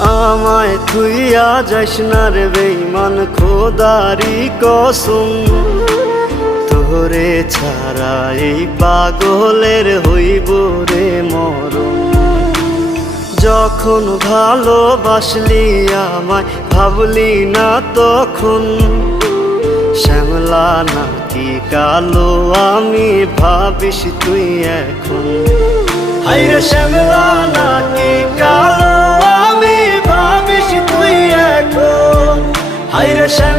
আমায় থুইয়া যাস না রে বেঈমান, খোদারি কসম। তোরে ছাড়া এই পাগলের হইব রে মরণ। যখন ভালোবাসলি আমায় ভাবলি না তখন, শ্যামলা নাকি কালো আমি ভাবিস তুই এখন। হায়রে শ্যামলা নাকি কালো আমি ভাবিস তুই এখন। হায়রে শ্যামলা